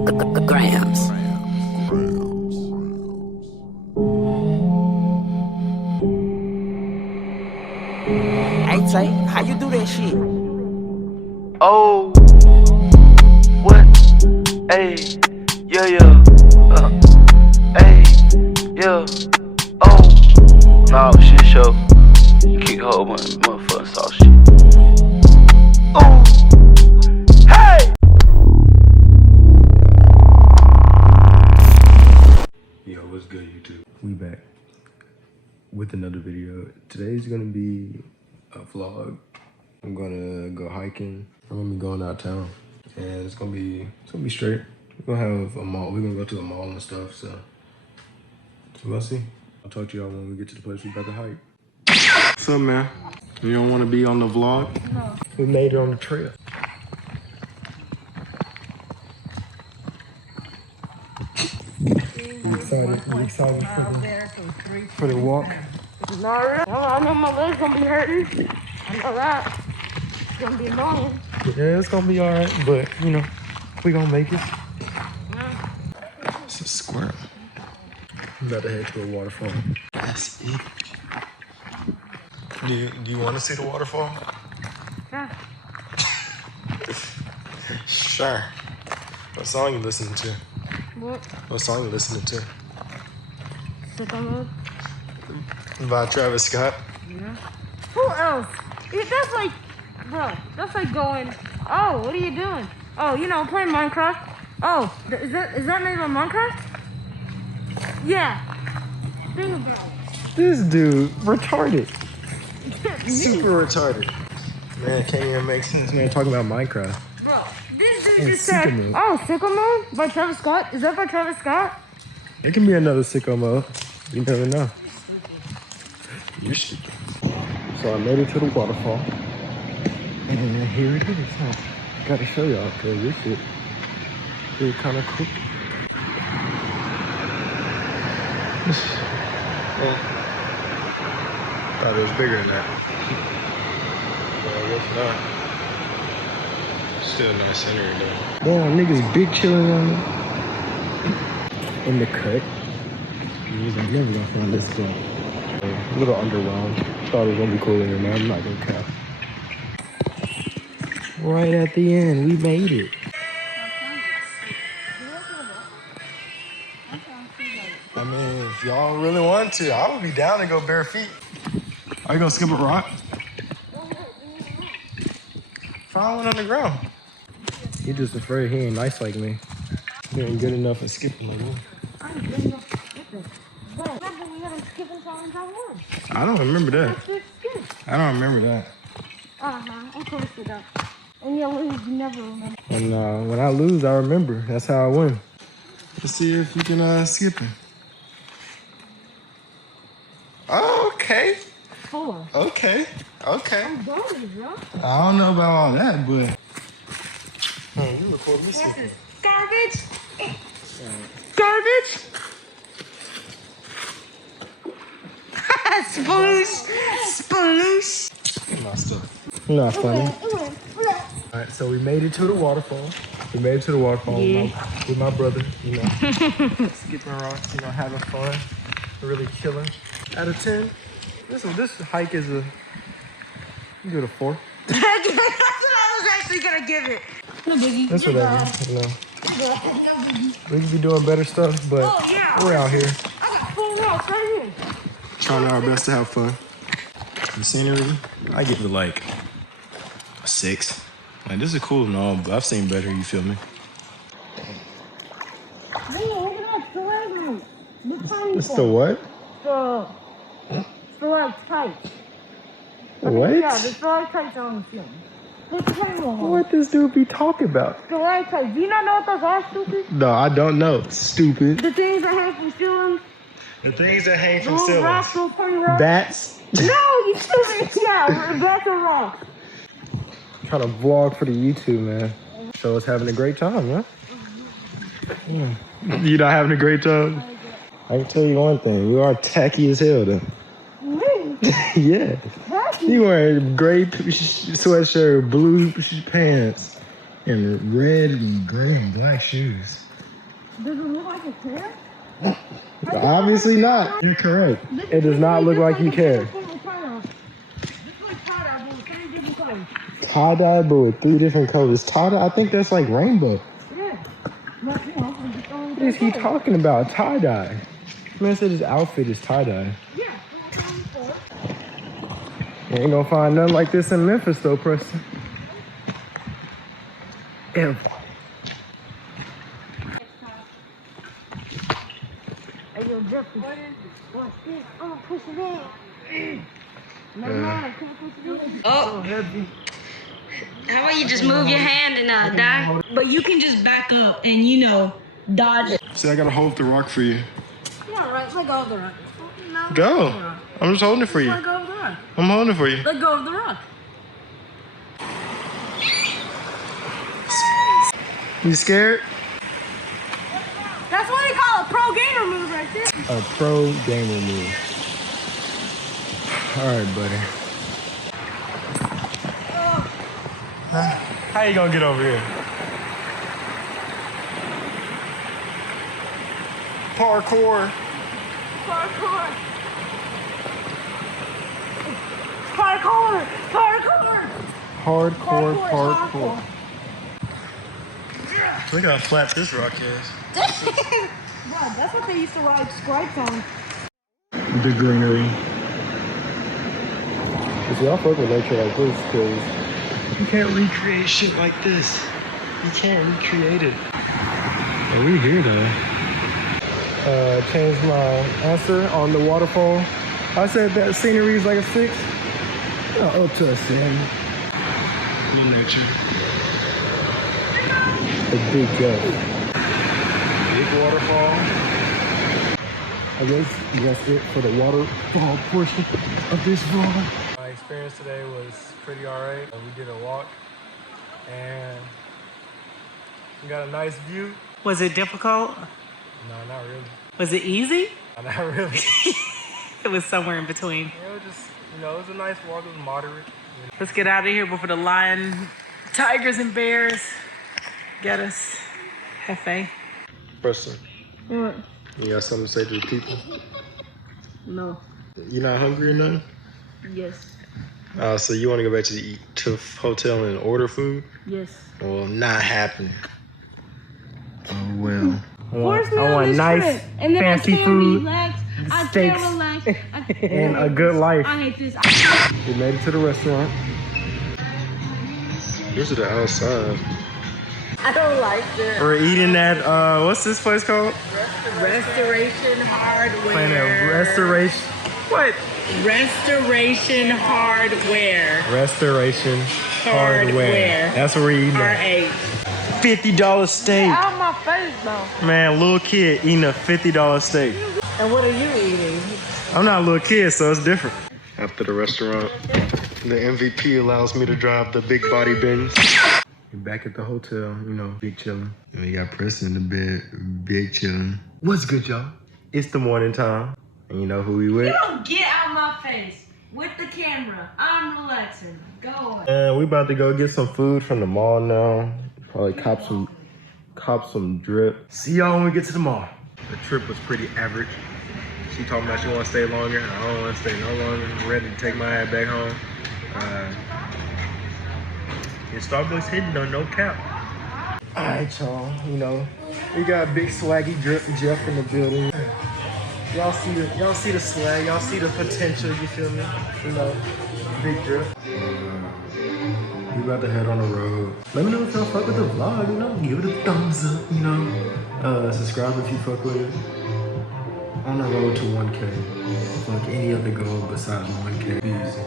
grams. Hey Tay, how you do that shit? Oh, what? Hey, yeah. Hey, yeah. Oh, no, shit show. You kick a whole bunch of motherfucking sauce shit. Oh, hey! Yo, what's good, YouTube? We back with another video. Today's gonna be a vlog. I'm gonna go hiking. I'm gonna be going out of town, and it's gonna be straight. We're gonna have a mall. We're gonna go to the mall and stuff. So we'll see. I'll talk to y'all when we get to the place we about to hike. What's up, man? You don't want to be on the vlog? No. We made it on the trail. You excited for the walk? Not really. I know my legs gonna be hurting. I know that. It's gonna be annoying. Yeah, it's gonna be all right, but you know, we gonna make it. Yeah. It's a squirrel. I'm about to head to a waterfall. That's it. Do you want to see the waterfall? Yeah. Sure. What song you listening to? What? What song you listening to? Sicko mode? By Travis Scott. Yeah. Who else? That's like, bro, that's like going, oh, what are you doing? Oh, you know, playing Minecraft. Oh, is that name of Minecraft? Yeah. Think about it. This dude, retarded. Super retarded. Man, can't even make sense, man, talking about Minecraft. Bro, this dude And just said, Sicko Mode. oh, Sicko Mode by Travis Scott? Is that by Travis Scott? It can be another sicko mode. You never know. You should. So I made it to the waterfall. And here it is, huh? Gotta show y'all, cause this shit is kind of cool. Well, thought it was bigger than that. Well, I guess not. Still nice scenery though. Damn, niggas big chilling on in the cut. Niggas ain't never gonna find this stuff. A little underwhelmed. Thought it was gonna be cooler than that. I'm not gonna cap. Right at the end, we made it. I mean, if y'all really want to, I would be down to go bare feet. Are you gonna skip a rock? Find one on the ground. He's just afraid he ain't nice like me. He ain't good enough at skipping like me. I'm good enough to skip it. But remember we had a skipping challenge on one. I don't remember that. That's just skip. I don't remember that. Of course you don't. And you lose, you never remember. And when I lose, I remember. That's how I win. Let's see if you can skip it. Okay. 4. Okay. I'm going, bro. I don't know about all that, but you record me skipping. Garbage. Garbage. Sploosh. Not stuff. Not funny. Alright, so we made it to the waterfall. We made it to the waterfall with my brother, you know. Skipping rocks, you know, having fun. Really chilling. Out of 10, this hike is a, you give it a 4. That's what I was actually gonna give it. No biggie. That's whatever, you know. We could be doing better stuff, but we're out here. I got 4 rocks right here. Trying our best to have fun. The scenery, I give it like a 6. Like, this is cool and all, but I've seen better, you feel me? Man, look at that stalagmite. The tiny It's one. the what? The stalactites. What? Yeah, the stalactites are on the ceiling. The tiny one. What this dude be talking about? Stalactites. Do you not know what those are, stupid? No, I don't know. Stupid. The things that hang from ceilings. The things that hang The from little ceilings. rocks, little tiny rocks. Bats. No, you stupid. Yeah, bats and rocks. Trying to vlog for the YouTube, man. So it's having a great time, huh? You not having a great time? I can tell you one thing. You are tacky as hell, though. Me? Yeah. Tacky? You wearing gray sweatshirt, blue pants, And red and gray and black shoes. Does it look like a hair? Obviously not. You're correct. It does not look like you care. Tie-dye, but with 3 different colors. Tie-dye, I think that's like rainbow. Yeah. What is he talking about? Tie-dye. Man said his outfit is tie-dye. Yeah. You ain't gonna find nothing like this in Memphis though, Preston. Ever. Hey, yo, Jeff, watch this. Oh, push it in. No, can't push it in. So heavy. How about you just move your hand and die? But you can just back up and, dodge. See, I gotta hold the rock for you. Yeah, right. Let go of the rock. No, Go. I'm just holding it for you. let go of the rock. I'm holding it for you. Let go of the rock. You scared? That's what they call a pro gamer move right there. A pro gamer move. All right, buddy. How you gonna get over here? Parkour. Parkour. Parkour. Parkour. Hardcore Parkour is parkour. Look how flat this rock is. Wow, that's what they used to ride stripes on. The greenery. See, I fuck with nature like this because you can't recreate shit like this. You can't recreate it. Are we here though? Changed my answer on the waterfall. I said that scenery is like a 6. Up to a 7. Nature. A big gap. Big waterfall. I guess that's it for the waterfall portion of this vlog. My experience today was pretty alright. We did a walk and we got a nice view. Was it difficult? No, not really. Was it easy? No, not really. It was somewhere in between. It was just, it was a nice walk. It was moderate. Let's get out of here before the lion, tigers, and bears get us. Hefe. Preston, What? you got something to say to the people? No. You not hungry or nothing? Yes. So you want to go back to the hotel and order food? Yes. Well, not happening. Oh well. Force me on this trip, and then fancy I can't food, relax. I steaks, can't relax. and a good life. I hate this. We made it to the restaurant. This is the outside. I don't like this. We're eating at what's this place called? Restoration Hardware. Playing at Restoration. What? Restoration Hardware. Restoration Hardware. That's where we're eating at. R8. $50 steak. Out of my face, though. Man, little kid eating a $50 steak. And what are you eating? I'm not a little kid, so it's different. After the restaurant, the MVP allows me to drive the big body Benz. We're back at the hotel, big chillin'. And we got Preston in the bed, big chillin'. What's good, y'all? It's the morning time. And you know who we with? You don't get out of my face with the camera. I'm relaxing. Go on. We about to go get some food from the mall now. Probably cop some drip. See y'all when we get to the mall. The trip was pretty average. She told me that she want to stay longer. I don't want to stay no longer. I'm ready to take my ass back home. Starbucks hitting though, no cap. All right, y'all. We got big swaggy drip Jeff in the building. Y'all see the swag. Y'all see the potential. You feel me? Big drip. We about to head on the road. Let me know if y'all fuck with the vlog. Give it a thumbs up. Subscribe if you fuck with it. On the road to 1K. Fuck any other goal besides 1K. Easy.